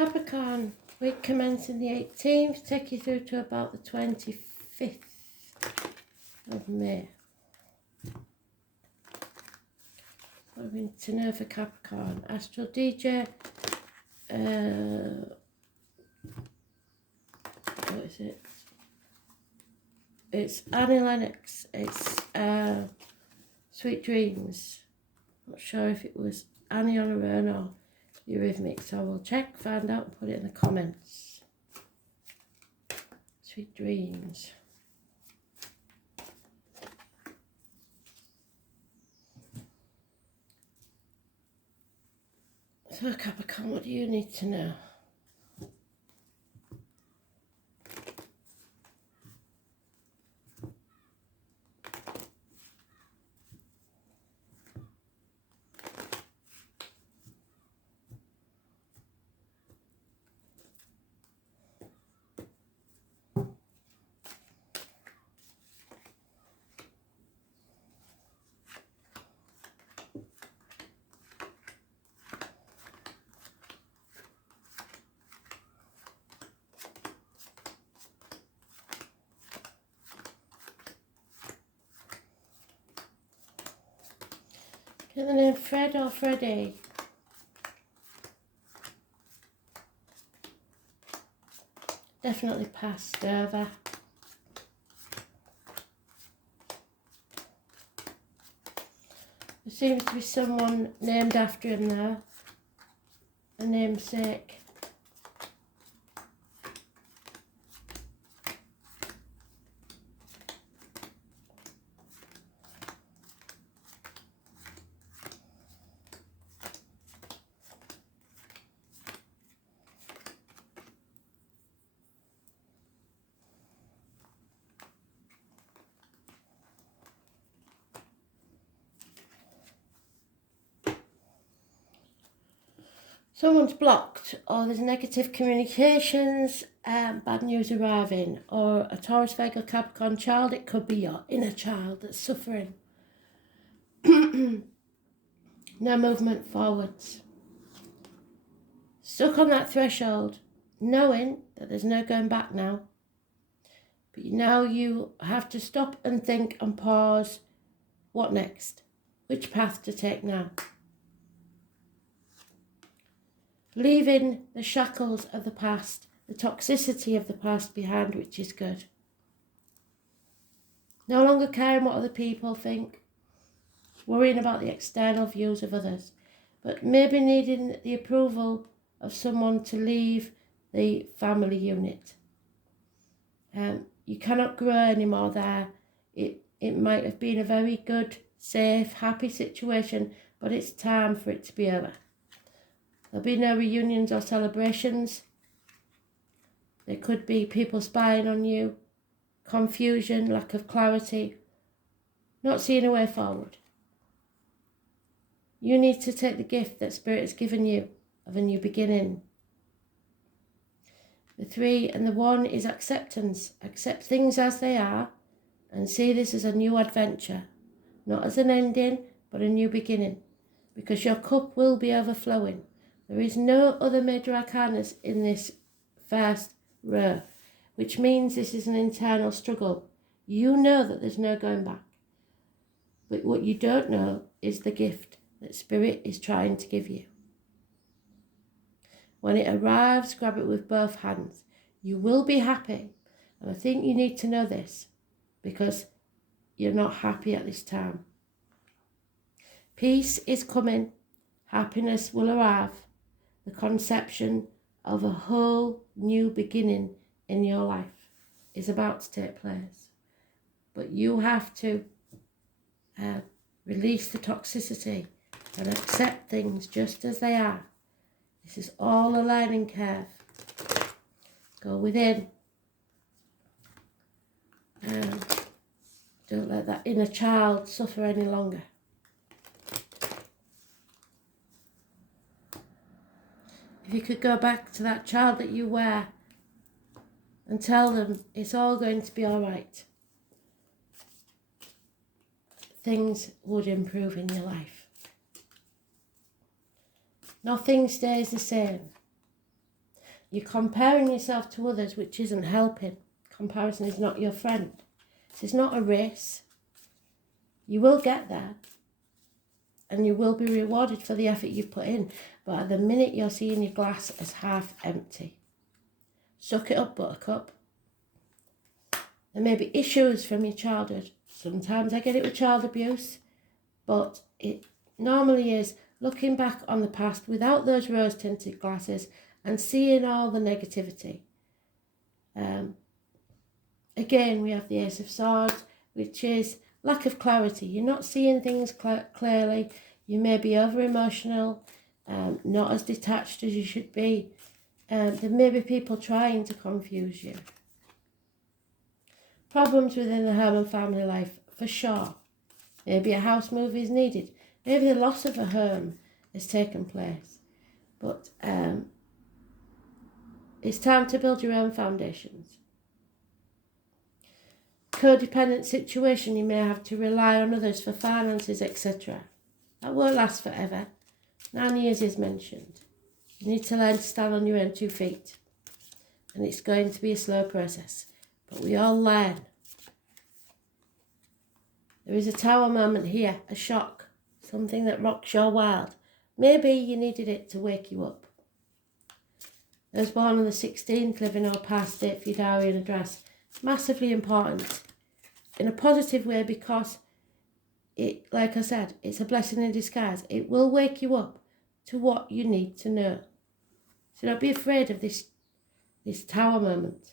Capricorn, week commencing the 18th, take you through to about the 25th of May. What do we need to know for Capricorn? Astral DJ, what is it? It's Annie Lennox, it's Sweet Dreams. Not sure if it was Annie on her own or Eurythmics, so I will check, find out and put it in the comments. Sweet Dreams. So Capricorn, what do you need to know? Get the name Fred or Freddie. Definitely passed over. There seems to be someone named after him there. A namesake. Someone's blocked, or there's negative communications, bad news arriving, or a Taurus, Virgo, Capricorn child. It could be your inner child that's suffering. No movement forwards. Stuck on that threshold, knowing that there's no going back now. But now you have to stop and think and pause. What next? Which path to take now? Leaving the shackles of the past, the toxicity of the past behind, which is good. No longer caring what other people think, worrying about the external views of others, but maybe needing the approval of someone to leave the family unit. You cannot grow anymore there. It might have been a very good, safe, happy situation, but it's time for it to be over. There'll be no reunions or celebrations. There could be people spying on you, confusion, lack of clarity, not seeing a way forward. You need to take the gift that Spirit has given you of a new beginning. The 3 and the 1 is acceptance. Accept things as they are and see this as a new adventure, not as an ending, but a new beginning, because your cup will be overflowing. There is no other major arcanas in this first row, which means this is an internal struggle. You know that there's no going back. But what you don't know is the gift that Spirit is trying to give you. When it arrives, grab it with both hands. You will be happy. And I think you need to know this because you're not happy at this time. Peace is coming. Happiness will arrive. The conception of a whole new beginning in your life is about to take place. But you have to release the toxicity and accept things just as they are. This is all a learning curve. Go within. Don't let that inner child suffer any longer. If you could go back to that child that you were and tell them it's all going to be all right, things would improve in your life. Nothing stays the same. You're comparing yourself to others, which isn't helping. Comparison is not your friend. This is not a race. You will get there, and you will be rewarded for the effort you've put in. But at the minute, you're seeing your glass as half empty. Suck it up, buttercup. There may be issues from your childhood. Sometimes I get it with child abuse, but it normally is looking back on the past without those rose-tinted glasses and seeing all the negativity. Again, we have the Ace of Swords, which is lack of clarity. You're not seeing things clearly. You may be over-emotional, not as detached as you should be. There may be people trying to confuse you. Problems within the home and family life, for sure. Maybe a house move is needed. Maybe the loss of a home has taken place. But it's time to build your own foundations. Codependent situation, you may have to rely on others for finances, etc. That won't last forever. 9 years is mentioned. You need to learn to stand on your own 2 feet. And it's going to be a slow process. But we all learn. There is a tower moment here, a shock, something that rocks your world. Maybe you needed it to wake you up. Those born on the 16th, living or past, date for your diary and address. Massively important in a positive way, because it, like I said, it's a blessing in disguise. It will wake you up to what you need to know. So don't be afraid of this tower moment.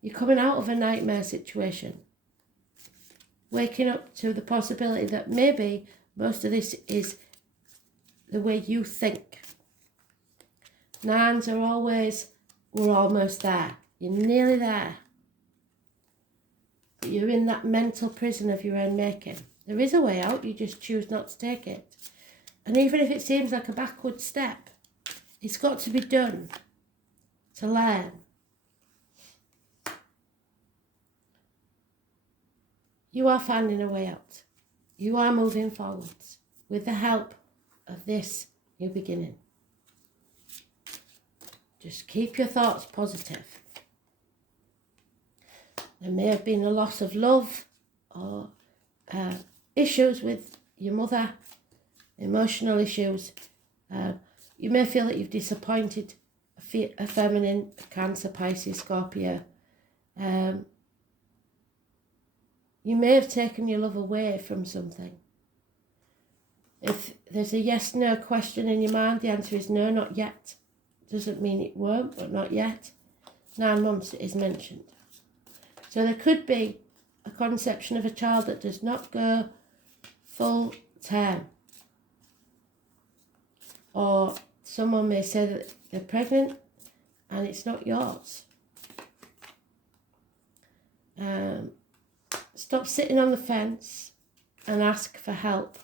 You're coming out of a nightmare situation, waking up to the possibility that maybe most of this is the way you think. 9s are always, we're almost there. You're nearly there. But you're in that mental prison of your own making. There is a way out, you just choose not to take it. And even if it seems like a backward step, it's got to be done to learn. You are finding a way out. You are moving forwards with the help of this new beginning. Just keep your thoughts positive. There may have been a loss of love or issues with your mother, emotional issues. You may feel that you've disappointed a feminine, a Cancer, Pisces, Scorpio. You may have taken your love away from something. If there's a yes-no question in your mind, the answer is no, not yet. Doesn't mean it won't, but not yet. 9 months is mentioned. So there could be a conception of a child that does not go full term. Or someone may say that they're pregnant and it's not yours. Stop sitting on the fence and ask for help.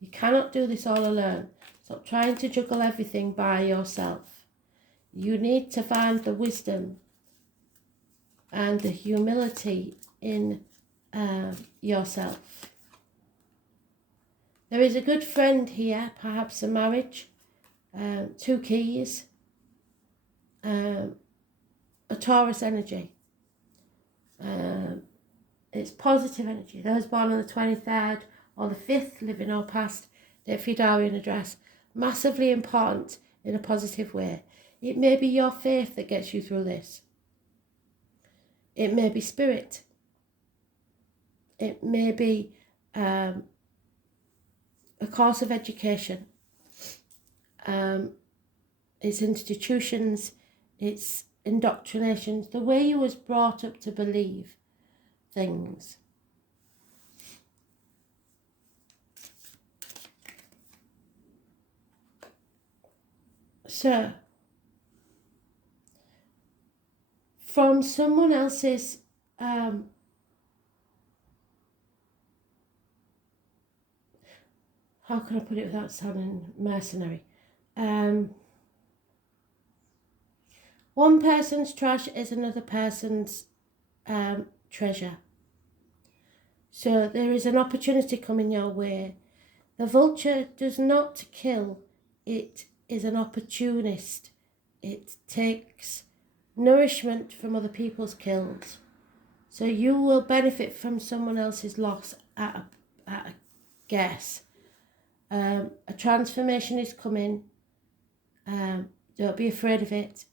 You cannot do this all alone. Stop trying to juggle everything by yourself. You need to find the wisdom and the humility in yourself. There is a good friend here, perhaps a marriage, 2 keys, a Taurus energy. It's positive energy. Those born on the 23rd or the 5th, living or past, date for your diary and address. Massively important in a positive way. It may be your faith that gets you through this. It may be spirit. It may be a course of education. It's institutions, it's indoctrinations, the way you was brought up to believe things. So, from someone else's how can I put it without sounding mercenary? One person's trash is another person's treasure. So there is an opportunity coming your way. The vulture does not kill, it is an opportunist it takes nourishment from other people's kills. So you will benefit from someone else's loss at a guess. A transformation is coming. Don't be afraid of it.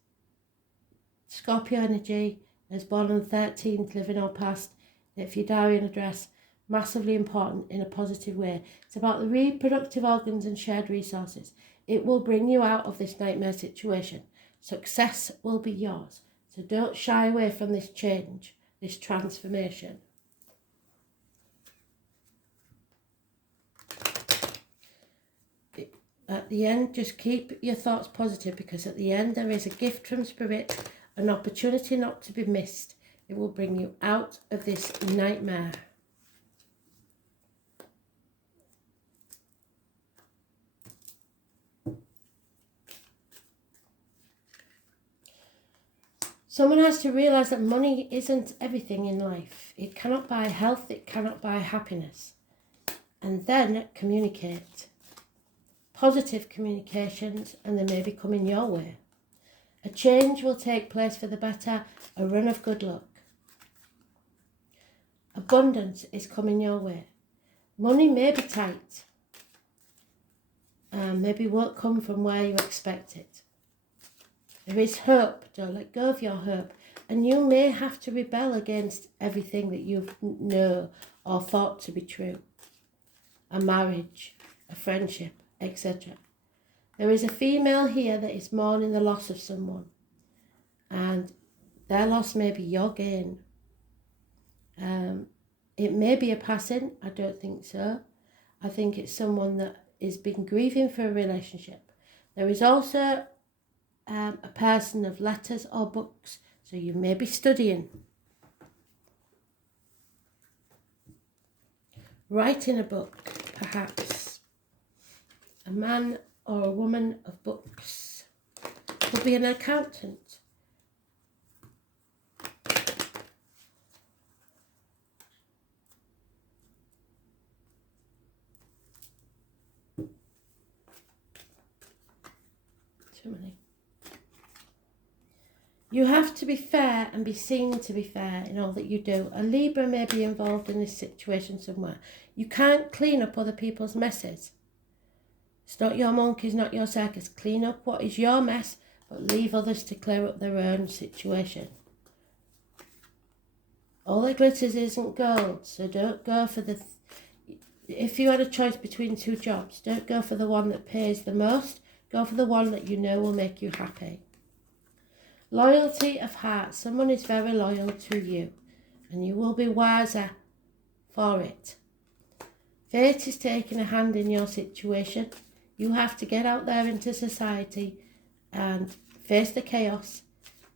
Scorpio energy is born on the 13th, living or past. If your diary and address, massively important in a positive way. It's about the reproductive organs and shared resources. It will bring you out of this nightmare situation. Success will be yours. So don't shy away from this change, this transformation. At the end, just keep your thoughts positive, because at the end there is a gift from Spirit, an opportunity not to be missed. It will bring you out of this nightmare. Someone has to realise that money isn't everything in life. It cannot buy health, it cannot buy happiness. And then communicate. Positive communications, and they may be coming your way. A change will take place for the better, a run of good luck. Abundance is coming your way. Money may be tight, and maybe won't come from where you expect it. There is hope. Don't let go of your hope. And you may have to rebel against everything that you know or thought to be true. A marriage, a friendship, etc. There is a female here that is mourning the loss of someone, and their loss may be your gain. It may be a passing. I don't think so. I think it's someone that has been grieving for a relationship. There is also a person of letters or books, so you may be studying. Writing a book, perhaps. A man or a woman of books. Could be an accountant. Too many. You have to be fair and be seen to be fair in all that you do. A Libra may be involved in this situation somewhere. You can't clean up other people's messes. It's not your monkeys, not your circus. Clean up what is your mess, but leave others to clear up their own situation. All that glitters isn't gold, so don't go for the... If you had a choice between two jobs, don't go for the one that pays the most. Go for the one that you know will make you happy. Loyalty of heart. Someone is very loyal to you, and you will be wiser for it. Fate is taking a hand in your situation. You have to get out there into society and face the chaos,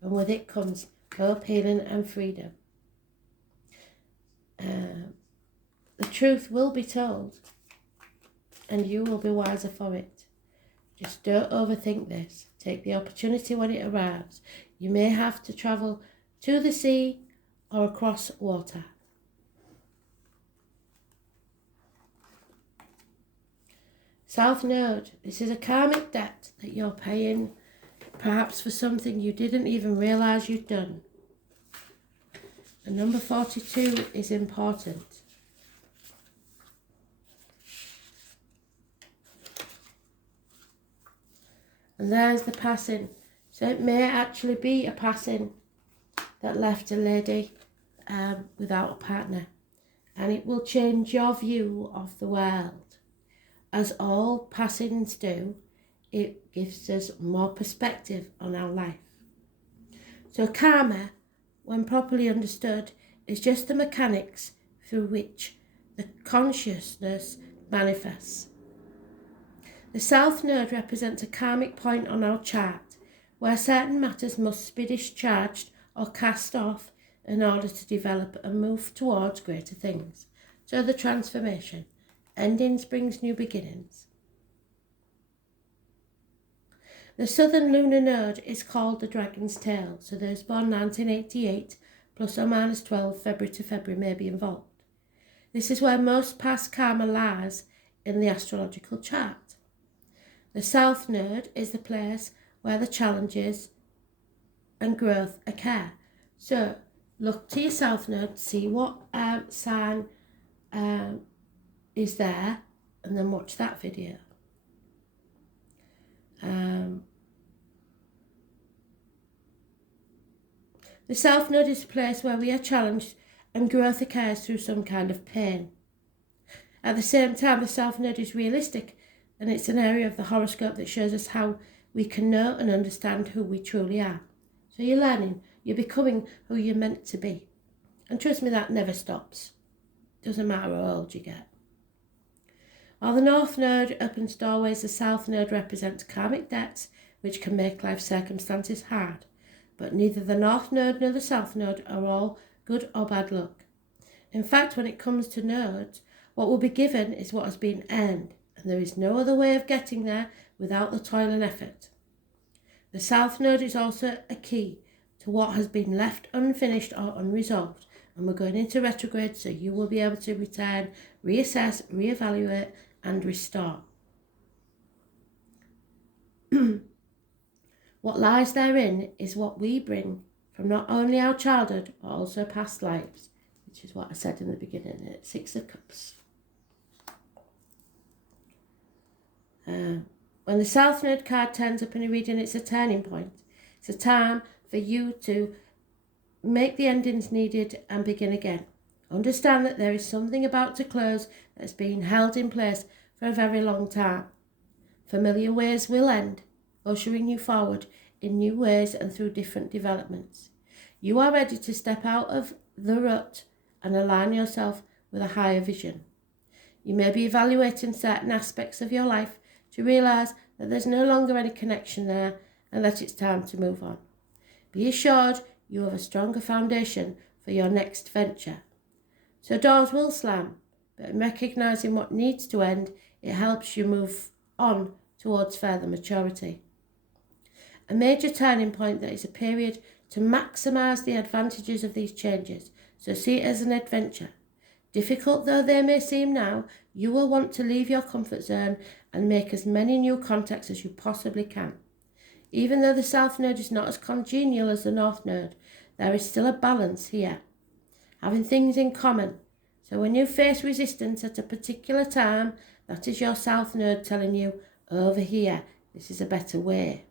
and with it comes hope, healing and freedom. The truth will be told, and you will be wiser for it. Just don't overthink this. Take the opportunity when it arrives. You may have to travel to the sea or across water. South Node. This is a karmic debt that you're paying, perhaps for something you didn't even realise you'd done. And number 42 is important. And there's the passing. So it may actually be a passing that left a lady without a partner. And it will change your view of the world. As all passings do, it gives us more perspective on our life. So karma, when properly understood, is just the mechanics through which the consciousness manifests. The South Node represents a karmic point on our chart, where certain matters must be discharged or cast off in order to develop and move towards greater things. So the transformation. Endings brings new beginnings. The Southern Lunar Node is called the Dragon's Tail, so those born 1988, plus or minus 12, February to February may be involved. This is where most past karma lies in the astrological chart. The South Node is the place where the challenges and growth occur. So look to your South Node, see what sign is there, and then watch that video. The South Node is a place where we are challenged and growth occurs through some kind of pain. At the same time, the South Node is realistic, and it's an area of the horoscope that shows us how we can know and understand who we truly are. So you're learning, you're becoming who you're meant to be. And trust me, that never stops. Doesn't matter how old you get. While the North Node opens doorways, the South Node represents karmic debts, which can make life circumstances hard. But neither the North Node nor the South Node are all good or bad luck. In fact, when it comes to nodes, what will be given is what has been earned, and there is no other way of getting there without the toil and effort. The South Node is also a key to what has been left unfinished or unresolved, and we're going into retrograde, so you will be able to return, reassess, reevaluate, and restore. What lies therein is what we bring from not only our childhood, but also past lives, which is what I said in the beginning, at 6 of Cups. When the South Node card turns up in a reading, it's a turning point. It's a time for you to make the endings needed and begin again. Understand that there is something about to close that's been held in place for a very long time. Familiar ways will end, ushering you forward in new ways and through different developments. You are ready to step out of the rut and align yourself with a higher vision. You may be evaluating certain aspects of your life to realise that there's no longer any connection there and that it's time to move on. Be assured you have a stronger foundation for your next venture. So doors will slam, but in recognising what needs to end, it helps you move on towards further maturity. A major turning point that is a period to maximise the advantages of these changes, so see it as an adventure. Difficult though they may seem now, you will want to leave your comfort zone and make as many new contacts as you possibly can. Even though the South Node is not as congenial as the North Node, there is still a balance here, having things in common. So when you face resistance at a particular time, that is your South Node telling you, over here, this is a better way.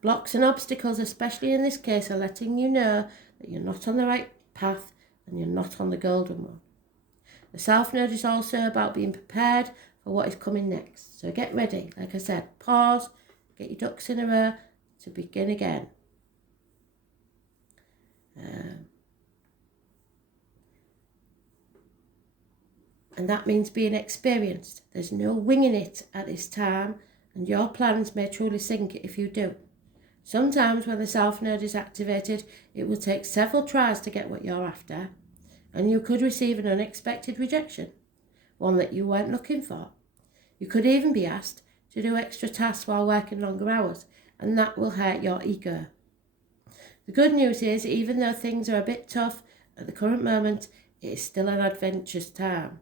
Blocks and obstacles, especially in this case, are letting you know that you're not on the right path and you're not on the golden one. The South Node is also about being prepared for what is coming next. So get ready. Like I said, pause, get your ducks in a row to begin again. And that means being experienced. There's no winging it at this time, and your plans may truly sink if you do. Sometimes when the South Node is activated, it will take several tries to get what you're after, and you could receive an unexpected rejection, one that you weren't looking for. You could even be asked to do extra tasks while working longer hours, and that will hurt your ego. The good news is, even though things are a bit tough at the current moment, it is still an adventurous time.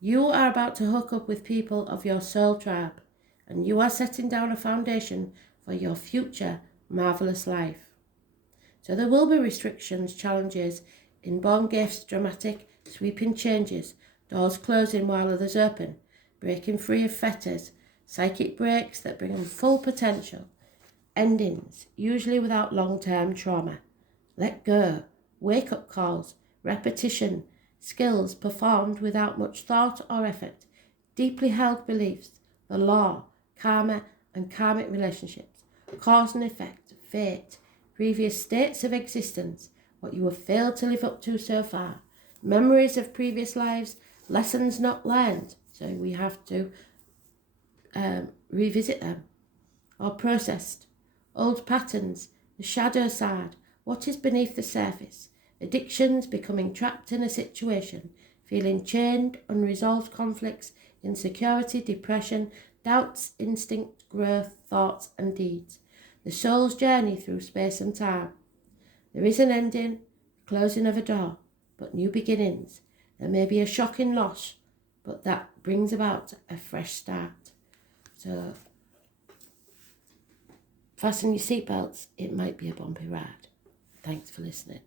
You are about to hook up with people of your soul tribe, and you are setting down a foundation for your future marvellous life. So there will be restrictions, challenges, inborn gifts, dramatic, sweeping changes, doors closing while others open, breaking free of fetters, psychic breaks that bring on full potential, endings, usually without long-term trauma. Let go, wake-up calls, repetition, skills performed without much thought or effort, deeply held beliefs, the law, karma and karmic relationships, cause and effect, fate, previous states of existence, what you have failed to live up to so far, memories of previous lives, lessons not learned, so we have to revisit them, or processed, old patterns, the shadow side, what is beneath the surface, addictions, becoming trapped in a situation, feeling chained, unresolved conflicts, insecurity, depression, doubts, instinct, growth, thoughts and deeds. The soul's journey through space and time. There is an ending, closing of a door, but new beginnings. There may be a shocking loss, but that brings about a fresh start. So fasten your seatbelts. It might be a bumpy ride. Thanks for listening.